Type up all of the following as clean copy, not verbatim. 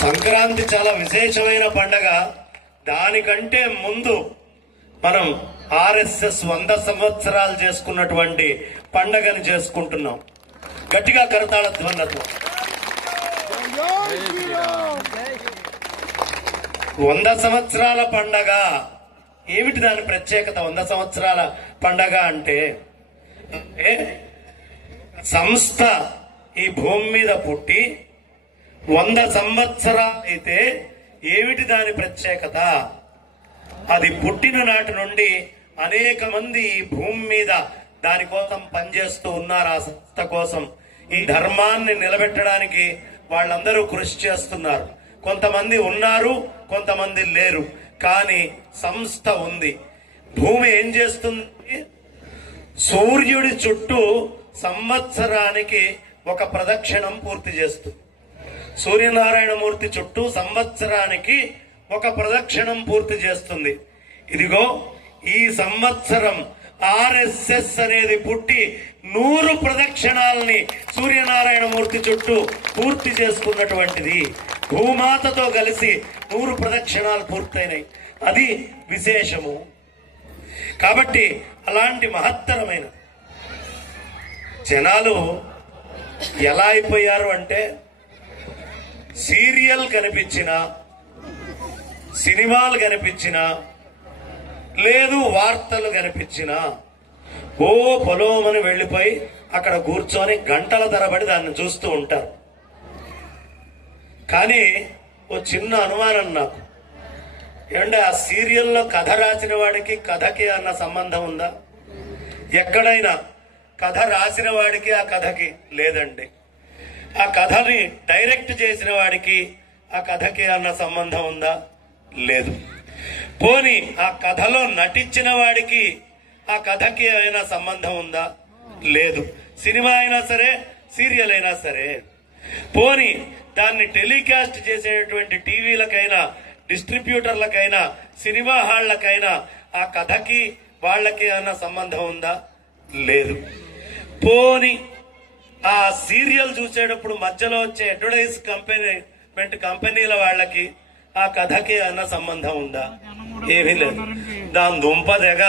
సంక్రాంతి చాలా విశేషమైన పండగ. దానికంటే ముందు మనం ఆర్ఎస్ఎస్ 100 సంవత్సరాలు చేసుకున్నటువంటి పండగని చేసుకుంటున్నాం. గట్టిగా కరతాళ ధ్వనులతో 100 సంవత్సరాల పండగ. ఏమిటి దాని ప్రత్యేకత? 100 సంవత్సరాల పండగ అంటే సంస్థ ఈ భూమి మీద పుట్టి 100 సంవత్సరాలు అయితే ఏమిటి దాని ప్రత్యేకత? అది పుట్టిన నాటి నుండి అనేక మంది ఈ భూమి మీద దానికోసం పనిచేస్తూ ఉన్నారు. ఆ సంస్థ కోసం, ఈ ధర్మాన్ని నిలబెట్టడానికి వాళ్ళందరూ కృషి చేస్తున్నారు. కొంతమంది ఉన్నారు, కొంతమంది లేరు, కానీ సంస్థ ఉంది. భూమి ఏం చేస్తుంది? సూర్యుడి చుట్టూ సంవత్సరానికి ఒక ప్రదక్షిణం పూర్తి చేస్తుంది. సూర్యనారాయణమూర్తి చుట్టూ సంవత్సరానికి ఒక ప్రదక్షిణం పూర్తి చేస్తుంది. ఇదిగో ఈ సంవత్సరం ఆర్ఎస్ఎస్ అనేది పుట్టి 100 ప్రదక్షిణాలని సూర్యనారాయణమూర్తి చుట్టూ పూర్తి చేసుకున్నటువంటిది. భూమాతతో కలిసి 100 ప్రదక్షిణాలు పూర్తయినాయి. అది విశేషము. కాబట్టి అలాంటి మహత్తరమైన జనాలు ఎలా అయిపోయారు అంటే, సీరియల్ కనిపించినా, సినిమాలు కనిపించినా, లేదు వార్తలు కనిపించినా ఓ పొలోమని వెళ్ళిపోయి అక్కడ కూర్చొని గంటల తరబడి దాన్ని చూస్తూ ఉంటారు. కానీ ఓ చిన్న అనుమానం నాకు, ఏమంటే ఆ సీరియల్లో కథ రాసిన వాడికి కథకి అన్న సంబంధం ఉందా? ఎక్కడైనా కథ రాసిన వాడికి ఆ కథకి లేదండి. ఆ కథని డైరెక్ట్ చేసిన వాడికి ఆ కథకి అన్న సంబంధం ఉందా? లేదు. పోనీ ఆ కథలో నటించిన వాడికి ఆ కథకి అయినా సంబంధం ఉందా? లేదు. సినిమా అయినా సరే, సీరియల్ అయినా సరే. పోనీ దాన్ని టెలికాస్ట్ చేసేటువంటి టీవీలకైనా, డిస్ట్రిబ్యూటర్లకైనా, సినిమా హాళ్లకైనా ఆ కథకి వాళ్ళకి అన్న సంబంధం ఉందా? లేదు. పోనీ ఆ సీరియల్ చూసేటప్పుడు మధ్యలో వచ్చే అడ్వర్టైజ్మెంట్ కంపెనీల వాళ్ళకి ఆ కథకి అన్న సంబంధం ఉందా? ఏమీ లేదు. దాని దుంపదెగ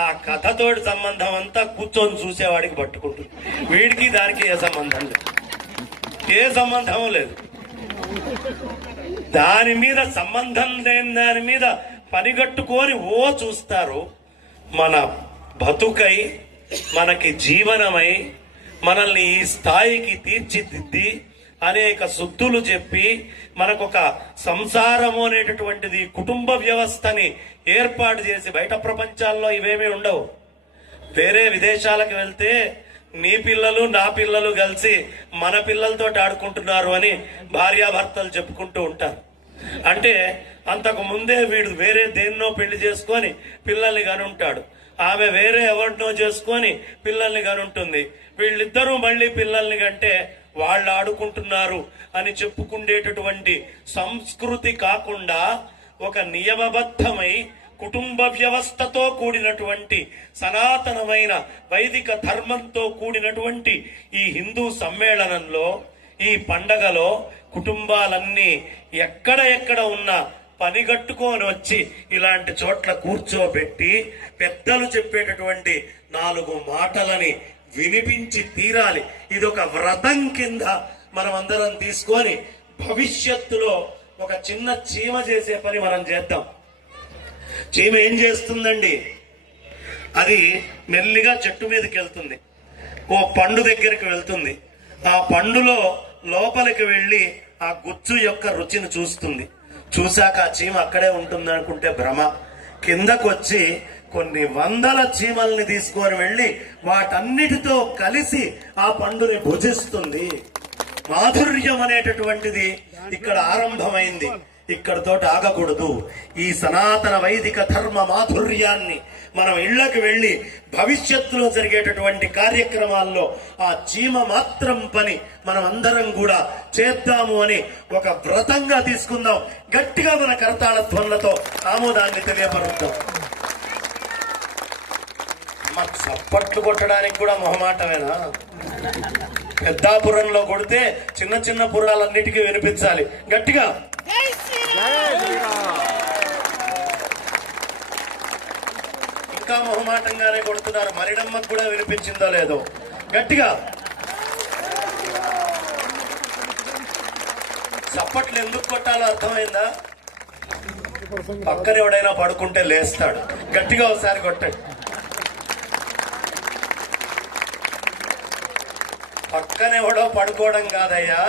ఆ కథతోటి సంబంధం అంతా కూర్చొని చూసేవాడికి పట్టుకుంటుంది. వీడికి దానికి ఏ సంబంధం లేదు, ఏ సంబంధం లేదు. దాని మీద సంబంధం లేని దాని మీద పనిగట్టుకొని చూస్తారు. మన బతుకై, మనకి జీవనమై, మనల్ని ఈ స్థాయికి తీర్చిదిద్ది అనేక శుద్ధులు చెప్పి మనకొక సంసారము అనేటటువంటిది, కుటుంబ వ్యవస్థని ఏర్పాటు చేసి, బయట ప్రపంచాల్లో ఇవేమీ ఉండవు. వేరే విదేశాలకు వెళ్తే నీ పిల్లలు నా పిల్లలు కలిసి మన పిల్లలతో ఆడుకుంటున్నారు అని భార్యాభర్తలు చెప్పుకుంటూ ఉంటారు. అంటే అంతకు ముందే వీడు వేరే దేన్నో పెళ్లి చేసుకొని పిల్లల్ని కనుంటాడు, ఆమె వేరే ఎవరినో చేసుకొని పిల్లల్ని కనుంటుంది. వీళ్ళిద్దరూ మళ్ళీ పిల్లల్ని కంటే వాళ్ళు ఆడుకుంటున్నారు అని చెప్పుకుండేటటువంటి సంస్కృతి కాకుండా ఒక నియమబద్ధమై కుటుంబ వ్యవస్థతో కూడినటువంటి సనాతనమైన వైదిక ధర్మంతో కూడినటువంటి ఈ హిందూ సమ్మేళనంలో, ఈ పండగలో కుటుంబాలన్నీ ఎక్కడ ఉన్నా పనిగట్టుకొని వచ్చి ఇలాంటి చోట్ల కూర్చోబెట్టి పెద్దలు చెప్పేటటువంటి 4 మాటలని వినిపించి తీరాలి. ఇదొక వ్రతం కింద మనం అందరం తీసుకొని భవిష్యత్తులో ఒక చిన్న చీమ చేసే పని మనం చేద్దాం. చీమ ఏం చేస్తుందండి? అది మెల్లిగా చెట్టు మీదకి వెళ్తుంది, ఓ పండు దగ్గరికి వెళ్తుంది. ఆ పండులో లోపలికి వెళ్ళి ఆ గుజ్జు యొక్క రుచిని చూస్తుంది. చూశాక ఆ చీమ అక్కడే ఉంటుంది అనుకుంటే భ్రమ. కిందకొచ్చి కొన్ని వందల చీమల్ని తీసుకొని వెళ్ళి వాటన్నిటితో కలిసి ఆ పండుని భుజిస్తుంది. మాధుర్యం అనేటటువంటిది ఇక్కడ ఆరంభమైంది. ఇక్కడతో ఆగకూడదు. ఈ సనాతన వైదిక ధర్మ మాధుర్యాన్ని మనం ఇళ్లకు వెళ్ళి భవిష్యత్తులో జరిగేటటువంటి కార్యక్రమాల్లో ఆ చీమ మాత్రం పని మనం అందరం కూడా చేద్దాము అని ఒక వ్రతంగా తీసుకుందాం. గట్టిగా మన కరతాళ ధ్వనులతో ఆమోదాన్ని తెలియపరుద్దాం. మాకు చప్పట్లు కొట్టడానికి కూడా మొహమాటమేనా? పెద్దాపురంలో కొడితే చిన్న చిన్న పురాలన్నిటికీ వినిపించాలి. గట్టిగా ఇంకా మొహమాటంగానే కొడుతున్నారు. మరిడమ్మకు కూడా వినిపించిందో లేదో గట్టిగా చప్పట్లు ఎందుకు కొట్టాలో అర్థమైందా? పక్కన ఎవడైనా పడుకుంటే లేస్తాడు. గట్టిగా ఒకసారి కొట్టండి. పక్కన ఎవడో పడుకోవడం కాదయ్యా,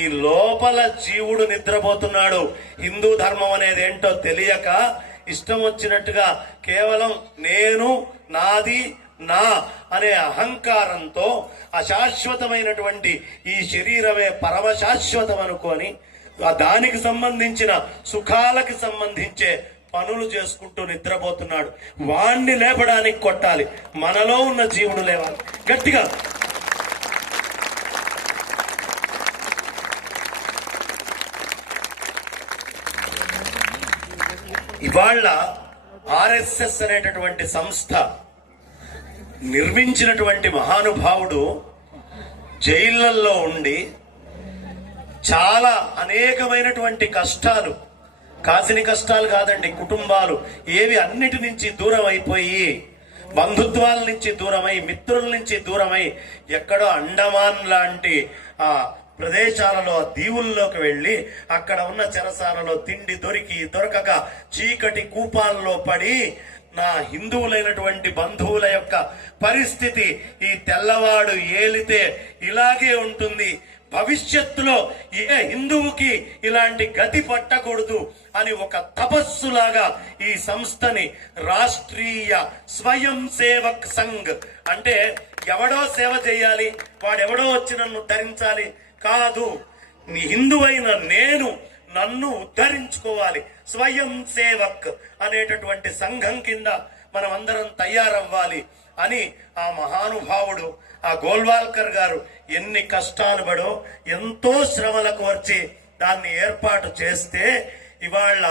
ఈ లోపల జీవుడు నిద్రపోతున్నాడు. హిందూ ధర్మం అనేది ఏంటో తెలియక ఇష్టం వచ్చినట్టుగా కేవలం నేను, నాది, నా అనే అహంకారంతో అశాశ్వతమైనటువంటి ఈ శరీరమే పరమశాశ్వతం అనుకొని దానికి సంబంధించిన సుఖాలకి సంబంధించే పనులు చేసుకుంటూ నిద్రపోతున్నాడు. వాణ్ణి లేపడానికి కొట్టాలి. మనలో ఉన్న జీవుడు లేవాలి. గట్టిగా ఇవాళ ఆర్ఎస్ఎస్ అనేటటువంటి సంస్థ నిర్మించినటువంటి మహానుభావుడు జైళ్లలో ఉండి చాలా అనేకమైనటువంటి కష్టాలు, కాసిని కష్టాలు కాదండి, కుటుంబాలు ఏవి అన్నిటి నుంచి దూరం అయిపోయి, బంధుత్వాల నుంచి దూరమై, మిత్రుల నుంచి దూరమై ఎక్కడో అండమాన్ లాంటి ఆ ప్రదేశాలలో దీవుల్లోకి వెళ్లి అక్కడ ఉన్న చెరసాలలో తిండి దొరకక చీకటి కూపాల్లో పడి నా హిందువులైనటువంటి బంధువుల యొక్క పరిస్థితి ఈ తెల్లవాడు ఏలితే ఇలాగే ఉంటుంది, భవిష్యత్తులో ఏ హిందువుకి ఇలాంటి గతి పట్టకూడదు అని ఒక తపస్సులాగా ఈ సంస్థని రాష్ట్రీయ స్వయం సేవక్ సంఘ్, అంటే ఎవడో సేవ చేయాలి, వాడెవడో వచ్చి నన్ను ధరించాలి కాదు, నీ హిందువైన నేను నన్ను ఉద్ధరించుకోవాలి, స్వయం సేవక్ అనేటటువంటి సంఘం కింద మనం అందరం తయారవ్వాలి అని ఆ మహానుభావుడు ఆ గోల్వాల్కర్ గారు ఎన్ని కష్టాలు పడో ఎంతో శ్రమలకు వచ్చి దాన్ని ఏర్పాటు చేస్తే ఇవాళ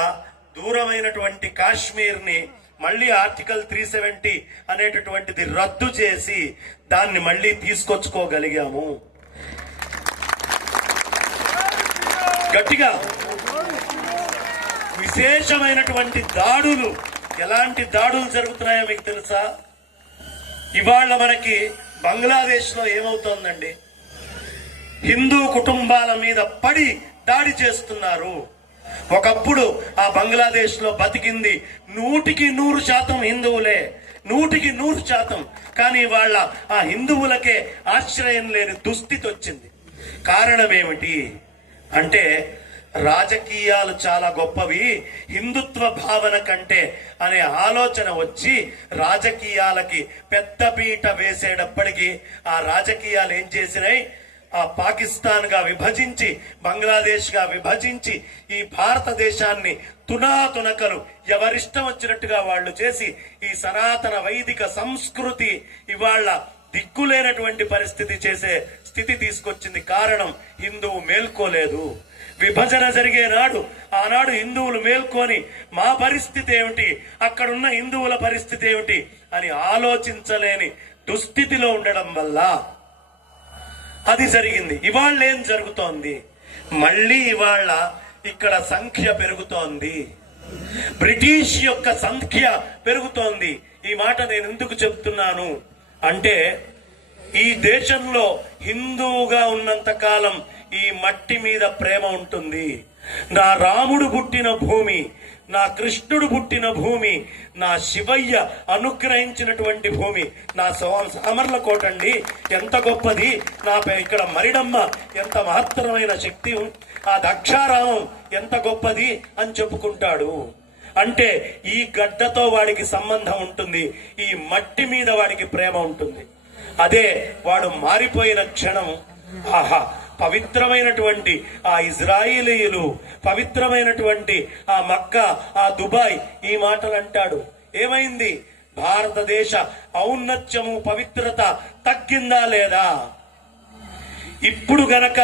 దూరమైనటువంటి కాశ్మీర్ ని మళ్ళీ ఆర్టికల్ 370 అనేటటువంటిది రద్దు చేసి దాన్ని మళ్ళీ తీసుకొచ్చుకోగలిగాము. గట్టిగా విశేషమైనటువంటి దాడులు, ఎలాంటి దాడులు జరుగుతున్నాయో మీకు తెలుసా? ఇవాళ మనకి బంగ్లాదేశ్ లో ఏమవుతోందండి, హిందూ కుటుంబాల మీద పడి దాడి చేస్తున్నారు. ఒకప్పుడు ఆ బంగ్లాదేశ్ లో బతికింది 100% హిందువులే, 100%. కానీ వాళ్ళ ఆ హిందువులకే ఆశ్రయం లేని దుస్థితి వచ్చింది. కారణం ఏమిటి అంటే రాజకీయాలు చాలా గొప్పవి, హిందుత్వ భావన కంటే అనే ఆలోచన వచ్చి రాజకీయాలకి పెద్దపీట వేసేటప్పటికీ ఆ రాజకీయాలు ఏం చేసినాయి, ఆ పాకిస్తాన్ గా విభజించి, బంగ్లాదేశ్ గా విభజించి ఈ భారతదేశాన్ని తునాతునకలు ఎవరిష్టం వచ్చినట్టుగా వాళ్ళు చేసి ఈ సనాతన వైదిక సంస్కృతి ఇవాళ దిక్కులేనటువంటి పరిస్థితి చేసే స్థితి తీసుకొచ్చింది. కారణం హిందువు మేల్కోలేదు. విభజన జరిగే నాడు ఆనాడు హిందువులు మేల్కొని మా పరిస్థితి ఏమిటి, అక్కడున్న హిందువుల పరిస్థితి ఏమిటి అని ఆలోచించలేని దుస్థితిలో ఉండడం వల్ల అది జరిగింది. ఇవాళ ఏం జరుగుతోంది, మళ్ళీ ఇవాళ ఇక్కడ సంఖ్య పెరుగుతోంది, బ్రిటిష్ యొక్క సంఖ్య పెరుగుతోంది. ఈ మాట నేను ఎందుకు చెప్తున్నాను అంటే ఈ దేశంలో హిందువుగా ఉన్నంత కాలం ఈ మట్టి మీద ప్రేమ ఉంటుంది. నా రాముడు పుట్టిన భూమి, నా కృష్ణుడు పుట్టిన భూమి, నా శివయ్య అనుగ్రహించినటువంటి భూమి, నా సామర్లకోట అండి ఎంత గొప్పది, నా ఇక్కడ మరిడమ్మ ఎంత మహత్తరమైన శక్తి, ఆ దక్షారామం ఎంత గొప్పది అని చెప్పుకుంటాడు. అంటే ఈ గడ్డతో వాడికి సంబంధం ఉంటుంది, ఈ మట్టి మీద వాడికి ప్రేమ ఉంటుంది. అదే వాడు మారిపోయిన క్షణం, ఆహా పవిత్రమైనటువంటి ఆ ఇజ్రాయిలీయులు, పవిత్రమైనటువంటి ఆ మక్కా, ఆ దుబాయ్ ఈ మాటలు అంటాడు. ఏమైంది, భారతదేశ ఔన్నత్యము పవిత్రత తగ్గిందా లేదా? ఇప్పుడు గనక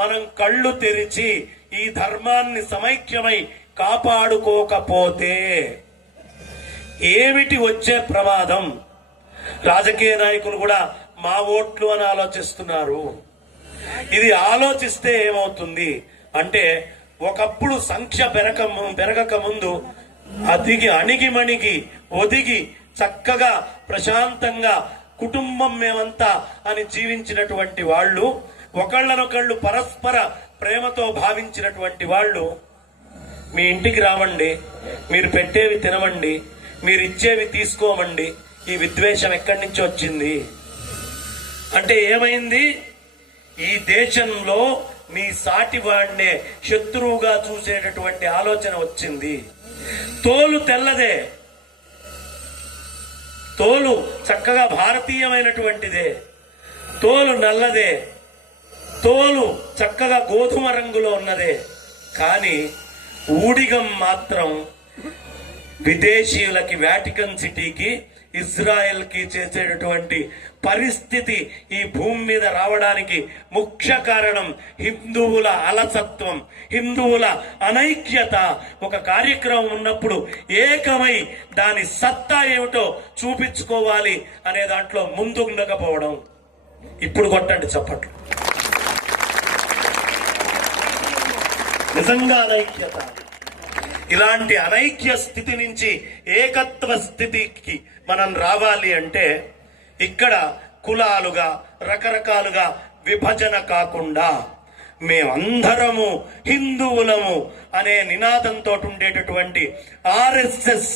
మనం కళ్ళు తెరిచి ఈ ధర్మాన్ని సమైక్యమై కాపాడుకోకపోతే ఏమిటి వచ్చే ప్రమాదం? రాజకీయ నాయకులు కూడా మా ఓట్లు అని ఆలోచిస్తున్నారు. ఇది ఆలోచిస్తే ఏమవుతుంది అంటే ఒకప్పుడు సంఖ్య పెరగక ముందు అణిగిమణిగి ఒదిగి చక్కగా ప్రశాంతంగా కుటుంబం మేమంతా అని జీవించినటువంటి వాళ్ళు, ఒకళ్ళనొకళ్ళు పరస్పర ప్రేమతో భావించినటువంటి వాళ్ళు మీ ఇంటికి రావండి, మీరు పెట్టేవి తినవండి, మీరు ఇచ్చేవి తీసుకోమండి, ఈ విద్వేషం ఎక్కడి నుంచి వచ్చింది అంటే ఏమైంది? ఈ దేశంలో నీ సాటి వాడినే శత్రువుగా చూసేటటువంటి ఆలోచన వచ్చింది. తోలు తెల్లదే, తోలు చక్కగా భారతీయమైనటువంటిదే, తోలు నల్లదే, తోలు చక్కగా గోధుమ రంగులో ఉన్నదే, కానీ ఊడిగం మాత్రం విదేశీయులకి, వాటికన్ సిటీకి, ఇజ్రాయెల్ కి చేసేటటువంటి పరిస్థితి ఈ భూమి మీద రావడానికి ముఖ్య కారణం హిందువుల అలసత్వం, హిందువుల అనైక్యత. ఒక కార్యక్రమం ఉన్నప్పుడు ఏకమై దాని సత్తా ఏమిటో చూపించుకోవాలి అనే దాంట్లో ముందుండకపోవడం. ఇప్పుడు కొట్టండి చప్పట్లు. నిజంగా అనైక్యత. ఇలాంటి అనైక్య స్థితి నుంచి ఏకత్వ స్థితికి మనం రావాలి అంటే ఇక్కడ కులాలుగా రకరకాలుగా విభజన కాకుండా మేమందరము హిందువులము అనే నినాదంతో ఉండేటటువంటి ఆర్ఎస్ఎస్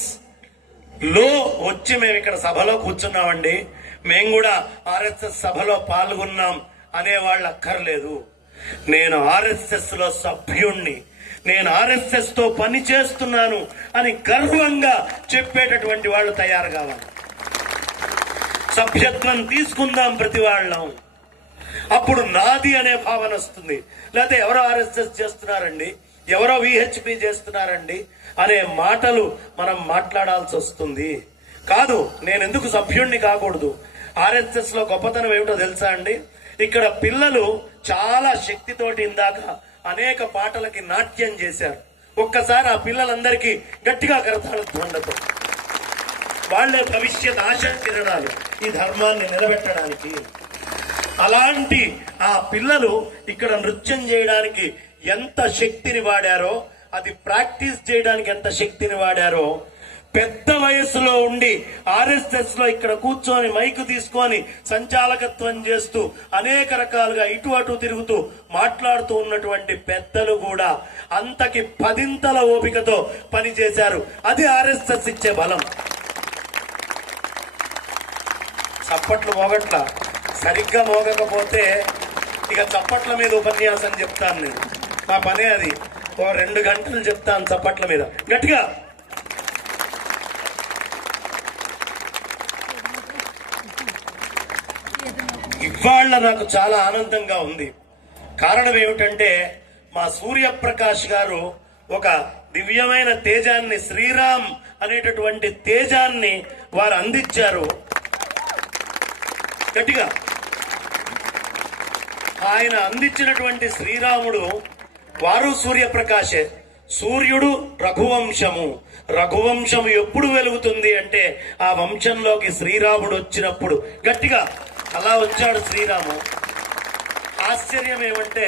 లో వచ్చి మేము ఇక్కడ సభలో కూర్చున్నామండి, మేము కూడా ఆర్ఎస్ఎస్ సభలో పాల్గొన్నాం అనేవాళ్ళు అక్కర్లేదు. నేను ఆర్ఎస్ఎస్ లో సభ్యుణ్ణి, నేను ఆర్ఎస్ఎస్ తో పని చేస్తున్నాను అని గర్వంగా చెప్పేటటువంటి వాళ్ళు తయారు కావాలి. సభ్యత్వం తీసుకుందాం ప్రతి వాళ్ళం, అప్పుడు నాది అనే భావన వస్తుంది. లేకపోతే ఎవరో ఆర్ఎస్ఎస్ చేస్తున్నారండి, ఎవరో విహెచ్పి చేస్తున్నారండి అనే మాటలు మనం మాట్లాడాల్సి వస్తుంది. కాదు, నేను ఎందుకు సభ్యుణ్ణి కాకూడదు? ఆర్ఎస్ఎస్ లో గొప్పతనం ఏమిటో తెలుసా అండి? ఇక్కడ పిల్లలు చాలా శక్తితోటి ఇందాక అనేక పాటలకి నాట్యం చేశారు. ఒక్కసారి ఆ పిల్లలందరికీ గట్టిగా కరతాళ ధ్వనులతో, వాళ్లే భవిష్యత్ ఆశా కిరణాలు ఈ ధర్మాన్ని నిలబెట్టడానికి. అలాంటి ఆ పిల్లలు ఇక్కడ నృత్యం చేయడానికి ఎంత శక్తిని వాడారో, అది ప్రాక్టీస్ చేయడానికి ఎంత శక్తిని వాడారో, పెద్ద వయసులో ఉండి ఆర్ఎస్ఎస్ లో ఇక్కడ కూర్చొని మైకు తీసుకొని సంచాలకత్వం చేస్తూ అనేక రకాలుగా ఇటు అటు తిరుగుతూ మాట్లాడుతూ ఉన్నటువంటి పెద్దలు కూడా అంతకి 10ంతల ఓపికతో పనిచేశారు. అది ఆర్ఎస్ఎస్ ఇచ్చే బలం. చప్పట్లు మోగట్ల, సరిగ్గా మోగకపోతే ఇక చప్పట్ల మీద ఉపన్యాసం చెప్తాను నేను. నా పనే అది. 2 గంటలు చెప్తాను చప్పట్ల మీద గట్టిగా. ఇవాళ నాకు చాలా ఆనందంగా ఉంది. కారణం ఏమిటంటే మా సూర్యప్రకాష్ గారు ఒక దివ్యమైన తేజాన్ని, శ్రీరామ్ అనేటటువంటి తేజాన్ని వారు అందించారు. గట్టిగా ఆయన అందించినటువంటి శ్రీరాముడు వారు సూర్యప్రకాశే. సూర్యుడు రఘువంశము, రఘువంశం ఎప్పుడు వెలుగుతుంది అంటే ఆ వంశంలోకి శ్రీరాముడు వచ్చినప్పుడు. గట్టిగా అలా వచ్చాడు శ్రీరాము. ఆశ్చర్యం ఏమంటే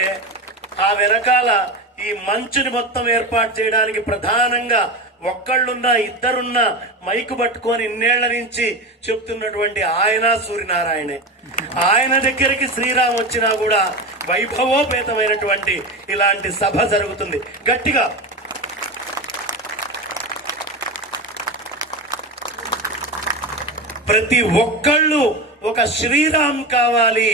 ఆ వెనకాల ఈ మంచుని మొత్తం ఏర్పాటు చేయడానికి ప్రధానంగా ఒక్కళ్ళున్నా ఇద్దరున్నా మైకు పట్టుకొని ఇన్నేళ్ల నుంచి చెప్తున్నటువంటి ఆయన సూర్యనారాయణే. ఆయన దగ్గరికి శ్రీరామ్ వచ్చినా కూడా వైభవోపేతమైనటువంటి ఇలాంటి సభ జరుగుతుంది. గట్టిగా ప్రతి ఒక్కళ్ళు ఒక శ్రీరామ్ కావాలి.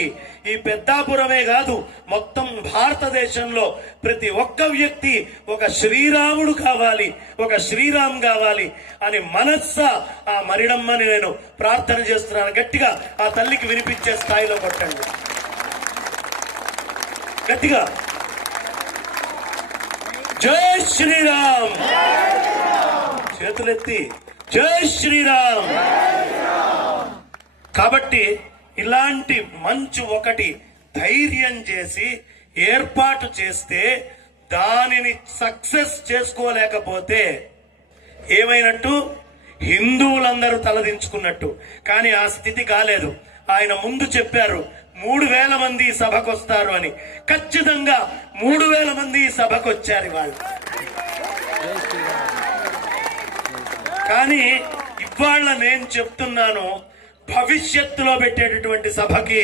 ఈ పెద్దాపురమే కాదు, మొత్తం భారతదేశంలో ప్రతి ఒక్క వ్యక్తి ఒక శ్రీరాముడు కావాలి, ఒక శ్రీరామ్ కావాలి అని మనస్సా ఆ మరిడమ్మని నేను ప్రార్థన చేస్తున్నాను. గట్టిగా ఆ తల్లికి వినిపించే స్థాయిలో కొట్టండి. గట్టిగా జై శ్రీరామ్, చేతులెత్తి జై శ్రీరామ్. కాబట్టి ఇలాంటి మంచు ఒకటి ధైర్యం చేసి ఏర్పాటు చేస్తే దానిని సక్సెస్ చేసుకోలేకపోతే ఏమైనట్టు? హిందువులందరూ తలదించుకున్నట్టు. కానీ ఆ స్థితి కాలేదు. ఆయన ముందు చెప్పారు 3000 మంది ఈ సభకు వస్తారు అని. ఖచ్చితంగా 3000 మంది ఈ సభకు వచ్చారు వాళ్ళు. కానీ ఇవాళ నేను చెప్తున్నాను, భవిష్యత్తులో పెట్టేటటువంటి సభకి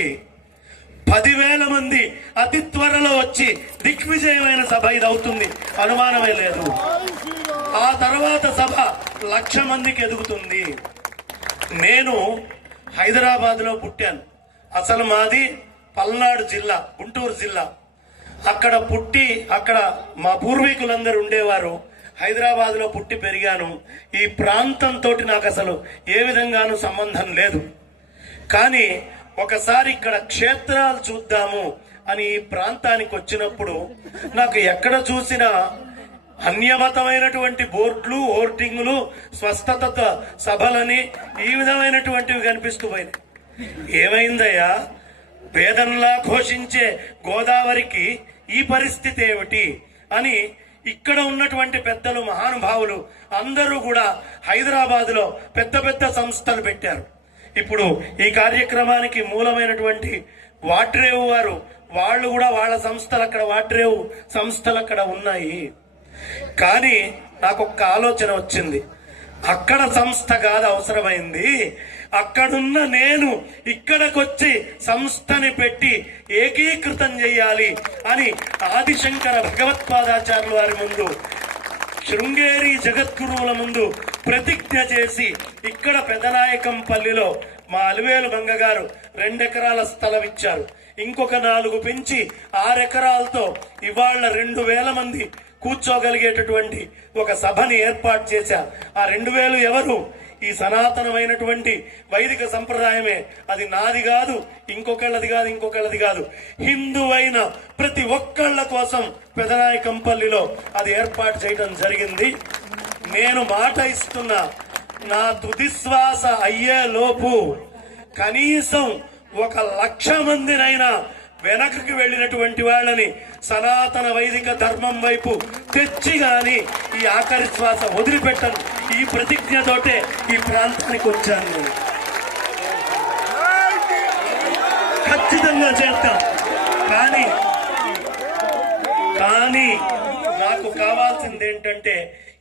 10,000 మంది అతి త్వరలో వచ్చి దిగ్విజయమైన సభ ఇది అవుతుంది, అనుమానమే లేదు. ఆ తర్వాత సభ 1,00,000 మందికి ఎదుగుతుంది. నేను హైదరాబాద్ లో పుట్టాను. అసలు మాది పల్నాడు జిల్లా, గుంటూరు జిల్లా. అక్కడ పుట్టి అక్కడ మా పూర్వీకులందరూ ఉండేవారు. హైదరాబాద్ లో పుట్టి పెరిగాను. ఈ ప్రాంతంతో నాకు అసలు ఏ విధంగానూ సంబంధం లేదు. కానీ ఒకసారి ఇక్కడ క్షేత్రాలు చూద్దాము అని ఈ ప్రాంతానికి వచ్చినప్పుడు నాకు ఎక్కడ చూసినా అన్యమతమైనటువంటి బోర్డులు, హోర్డింగులు, స్వస్థత సభలని ఈ విధమైనటువంటివి కనిపిస్తూ పోయినాయి. ఏమైందయ్యా, వేదంలా ఘోషించే గోదావరికి ఈ పరిస్థితి ఏమిటి అని ఇక్కడ ఉన్నటువంటి పెద్దలు, మహానుభావులు అందరూ కూడా హైదరాబాద్ లో పెద్ద పెద్ద సంస్థలు పెట్టారు. ఇప్పుడు ఈ కార్యక్రమానికి మూలమైనటువంటి వాట్రేవు వారు, వాళ్ళు కూడా వాళ్ళ సంస్థలు అక్కడ, వాట్రేవు సంస్థలు అక్కడ ఉన్నాయి. కానీ నాకు ఒక్క ఆలోచన వచ్చింది, అక్కడ సంస్థ కాదు అవసరమైంది, అక్కడున్న నేను ఇక్కడకొచ్చి సంస్థని పెట్టి ఏకీకృతం చేయాలి అని ఆదిశంకర భగవత్పాదాచార్యుల వారి ముందు, శృంగేరి జగద్గురువుల ముందు ప్రతిజ్ఞ చేసి ఇక్కడ పెదనాయకంపల్లిలో మా అలివేలు గంగ గారు 2 ఎకరాల స్థలం ఇచ్చారు. ఇంకొక 4 పెంచి 6 ఎకరాలతో ఇవాళ 2,000 మంది కూర్చోగలిగేటటువంటి ఒక సభని ఏర్పాటు చేశారు. ఆ 2,000 ఎవరు? ఈ సనాతనమైనటువంటి వైదిక సంప్రదాయమే. అది నాది కాదు, ఇంకొకళ్ళది కాదు, ఇంకొకళ్ళది కాదు. హిందువైన ప్రతి ఒక్కళ్ళ కోసం పెదనాయకంపల్లిలో అది ఏర్పాటు చేయడం జరిగింది. నేను మాట ఇస్తున్నా, నా తుదిశ్వాస అయ్యే లోపు కనీసం 1,00,000 మందినైనా వెనకకి వెళ్ళినటువంటి వాళ్ళని సనాతన వైదిక ధర్మం వైపు తెచ్చి గాని ఈ ఆఖరి శ్వాస వదిలిపెట్టను. ఈ ప్రతిజ్ఞతోటే ఈ ప్రాంతానికి వచ్చాను. నేను ఖచ్చితంగా చేస్తాం. కానీ నాకు కావాల్సింది ఏంటంటే,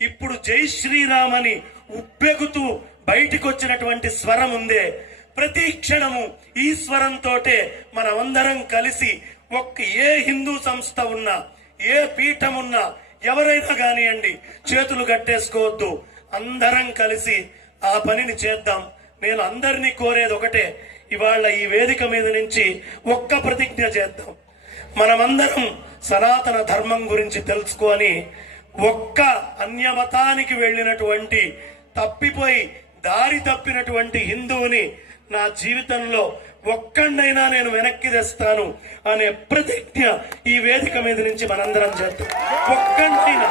ఇప్పుడు జై శ్రీరామ్ అని ఉబ్బెగుతూ బయటికి వచ్చినటువంటి స్వరం ఉందే, ప్రతి క్షణము ఈ స్వరంతోటే మనమందరం కలిసి ఏ హిందూ సంస్థ ఉన్నా, ఏ పీఠం ఉన్నా, ఎవరైనా కానివ్వండి, చేతులు కట్టేసుకోవద్దు, అందరం కలిసి ఆ పనిని చేద్దాం. నేను అందరినీ కోరేది ఒకటే, ఇవాళ ఈ వేదిక మీద నుంచి ఒక్క ప్రతిజ్ఞ చేద్దాం. మనమందరం సనాతన ధర్మం గురించి తెలుసుకొని, ఒక్క అన్యమతానికి వెళ్ళినటువంటి, తప్పిపోయి దారి తప్పినటువంటి హిందువుని నా జీవితంలో ఒక్కడైనా నేను వెనక్కి తెస్తాను అనే ప్రతిజ్ఞ ఈ వేదిక మీద నుంచి మనందరం చేద్దాం. ఒక్కడైనా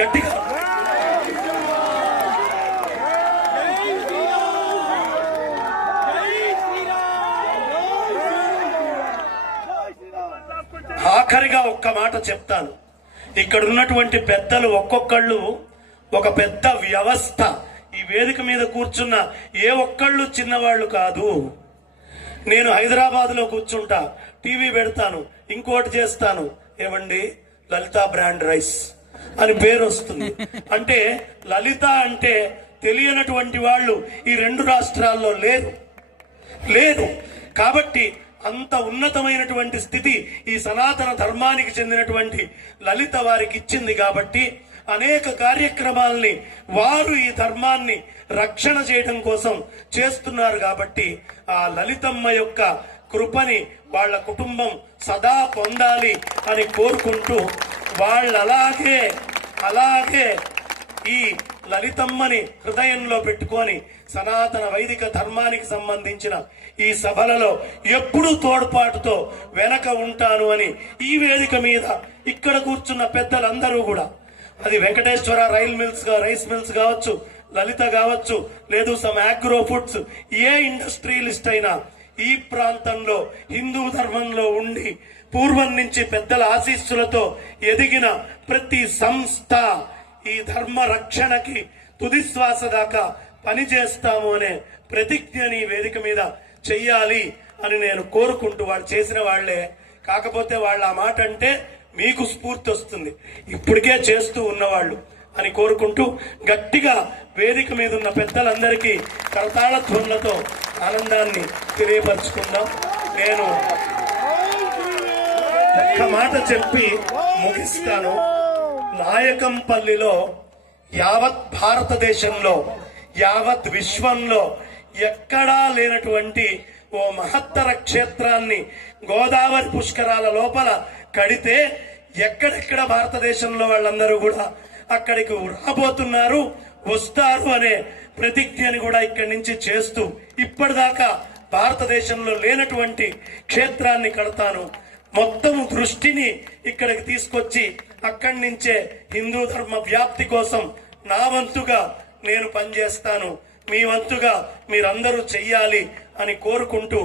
గట్టిగా. ఆఖరిగా ఒక్క మాట చెప్తాను. ఇక్కడ ఉన్నటువంటి పెద్దలు ఒక్కొక్కళ్ళు ఒక పెద్ద వ్యవస్థ. ఈ వేదిక మీద కూర్చున్న ఏ ఒక్కళ్ళు చిన్నవాళ్లు కాదు. నేను హైదరాబాద్ లో కూర్చుంటా, టీవీ పెడతాను, ఇంకోటి చేస్తాను, ఏమండి లలిత బ్రాండ్ రైస్ అని పేరు వస్తుంది. అంటే లలిత అంటే తెలియనటువంటి వాళ్ళు ఈ 2 రాష్ట్రాల్లో లేదు. కాబట్టి అంత ఉన్నతమైనటువంటి స్థితి ఈ సనాతన ధర్మానికి చెందినటువంటి లలిత వారికి ఇచ్చింది. కాబట్టి అనేక కార్యక్రమాల్ని వారు ఈ ధర్మాన్ని రక్షణ చేయడం కోసం చేస్తున్నారు. కాబట్టి ఆ లలితమ్మ యొక్క కృపని వాళ్ళ కుటుంబం సదా పొందాలి అని కోరుకుంటూ, వాళ్ళు అలాగే ఈ లలితమ్మని హృదయంలో పెట్టుకొని సనాతన వైదిక ధర్మానికి సంబంధించిన ఈ సభలలో ఎప్పుడూ తోడ్పాటుతో వెనక ఉంటాను అని ఈ వేదిక మీద ఇక్కడ కూర్చున్న పెద్దలందరూ కూడా, అది వెంకటేశ్వర రైస్ మిల్స్ కావచ్చు, లలిత కావచ్చు, లేదు సమ్ ఆగ్రో ఫుడ్స్, ఏ ఇండస్ట్రియలిస్ట్ అయినా ఈ ప్రాంతంలో హిందూ ధర్మంలో ఉండి పూర్వం నుంచి పెద్దల ఆశీస్సులతో ఎదిగిన ప్రతి సంస్థ ఈ ధర్మ రక్షణకి తుదిశ్వాస దాకా పనిచేస్తాము అనే ప్రతిజ్ఞని వేదిక మీద చెయ్యాలి అని నేను కోరుకుంటూ, వాళ్ళు చేసిన వాళ్లే, కాకపోతే వాళ్ళు ఆ మాట అంటే మీకు స్ఫూర్తి వస్తుంది, ఇప్పటికే చేస్తూ ఉన్నవాళ్ళు అని కోరుకుంటూ గట్టిగా వేదిక మీద ఉన్న పెద్దలందరికీ కరతాళ ధ్వనులతో ఆనందాన్ని తెలియపరుచుకుందాం. నేను ఒక్క మాట చెప్పి ముగిస్తాను. నాయకంపల్లిలో యావత్ భారతదేశంలో యావత్ విశ్వంలో ఎక్కడా లేనటువంటి ఓ మహత్తర క్షేత్రాన్ని గోదావరి పుష్కరాల లోపల కడితే ఎక్కడెక్కడ భారతదేశంలో వాళ్ళందరూ కూడా అక్కడికి రాబోతున్నారు, వస్తారు అనే ప్రతిజ్ఞని కూడా ఇక్కడి నుంచి చేస్తూ ఇప్పటిదాకా భారతదేశంలో లేనటువంటి క్షేత్రాన్ని కడతాను. మొత్తం దృష్టిని ఇక్కడికి తీసుకొచ్చి అక్కడి నుంచే హిందూ ధర్మ వ్యాప్తి కోసం నా వంతుగా నేను పనిచేస్తాను, మీ వంతుగా మీరందరూ చెయ్యాలి అని కోరుకుంటూ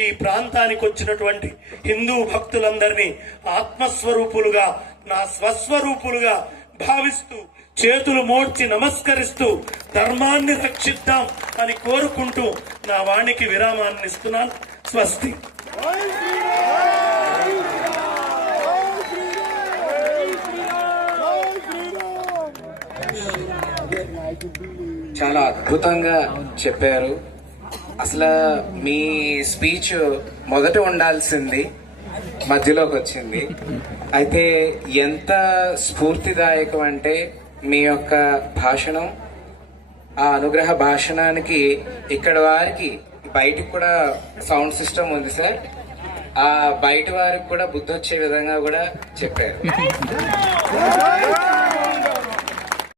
ఈ ప్రాంతానికి వచ్చినటువంటి హిందూ భక్తులందరినీ ఆత్మస్వరూపులుగా నా స్వస్వరూపులుగా భావిస్తూ చేతులు మోడ్చి నమస్కరిస్తూ ధర్మాన్ని రక్షిద్దాం అని కోరుకుంటూ నా వాణికి విరామాన్ని ఇస్తున్నాను. స్వస్తి. చాలా అద్భుతంగా చెప్పారు. అసలు మీ స్పీచ్ మొదట ఉండాల్సింది మధ్యలోకి వచ్చింది. అయితే ఎంత స్ఫూర్తిదాయకం అంటే మీ యొక్క భాషణం, ఆ అనుగ్రహ భాషణానికి ఇక్కడ వారికి బయటికి కూడా సౌండ్ సిస్టమ్ ఉంది సార్, ఆ బయట వారికి కూడా బుద్ధి వచ్చే విధంగా కూడా చెప్పారు.